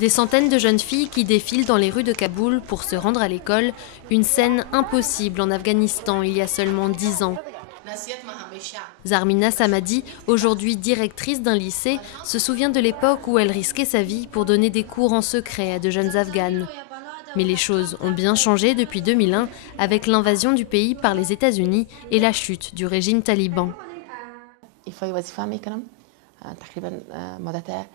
Des centaines de jeunes filles qui défilent dans les rues de Kaboul pour se rendre à l'école, une scène impossible en Afghanistan il y a seulement 10 ans. Zarmina Samadi, aujourd'hui directrice d'un lycée, se souvient de l'époque où elle risquait sa vie pour donner des cours en secret à de jeunes Afghanes. Mais les choses ont bien changé depuis 2001 avec l'invasion du pays par les États-Unis et la chute du régime taliban.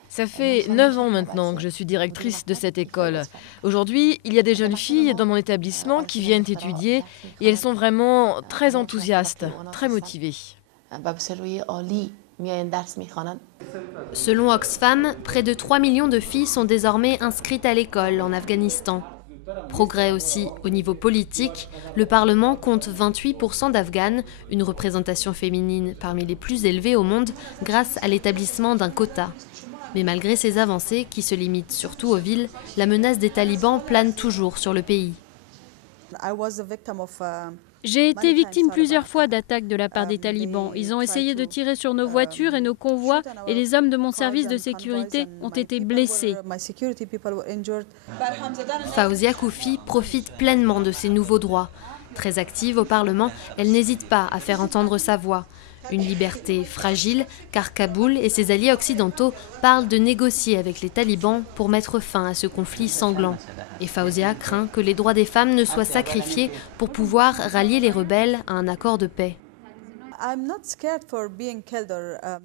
Ça fait 9 ans maintenant que je suis directrice de cette école. Aujourd'hui, il y a des jeunes filles dans mon établissement qui viennent étudier et elles sont vraiment très enthousiastes, très motivées. Selon Oxfam, près de 3 millions de filles sont désormais inscrites à l'école en Afghanistan. Progrès aussi au niveau politique, le Parlement compte 28% d'Afghanes, une représentation féminine parmi les plus élevées au monde grâce à l'établissement d'un quota. Mais malgré ces avancées, qui se limitent surtout aux villes, la menace des talibans plane toujours sur le pays. J'ai été victime plusieurs fois d'attaques de la part des talibans. Ils ont essayé de tirer sur nos voitures et nos convois et les hommes de mon service de sécurité ont été blessés. Fawzia Koufi profite pleinement de ces nouveaux droits. Très active au Parlement, elle n'hésite pas à faire entendre sa voix. Une liberté fragile, car Kaboul et ses alliés occidentaux parlent de négocier avec les talibans pour mettre fin à ce conflit sanglant. Et Fawzia craint que les droits des femmes ne soient sacrifiés pour pouvoir rallier les rebelles à un accord de paix.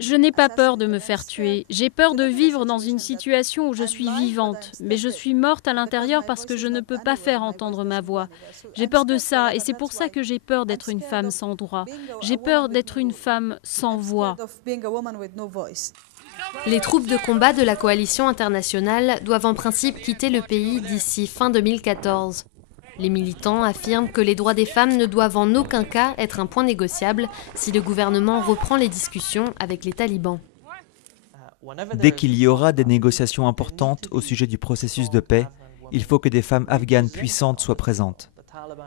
Je n'ai pas peur de me faire tuer. J'ai peur de vivre dans une situation où je suis vivante. Mais je suis morte à l'intérieur parce que je ne peux pas faire entendre ma voix. J'ai peur de ça et c'est pour ça que j'ai peur d'être une femme sans droit. J'ai peur d'être une femme sans voix. Les troupes de combat de la coalition internationale doivent en principe quitter le pays d'ici fin 2014. Les militants affirment que les droits des femmes ne doivent en aucun cas être un point négociable si le gouvernement reprend les discussions avec les talibans. Dès qu'il y aura des négociations importantes au sujet du processus de paix, il faut que des femmes afghanes puissantes soient présentes.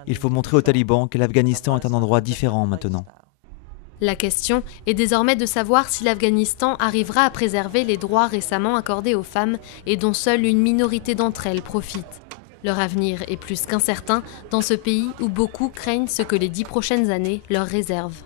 Il faut montrer aux talibans que l'Afghanistan est un endroit différent maintenant. La question est désormais de savoir si l'Afghanistan arrivera à préserver les droits récemment accordés aux femmes et dont seule une minorité d'entre elles profite. Leur avenir est plus qu'incertain dans ce pays où beaucoup craignent ce que les 10 prochaines années leur réservent.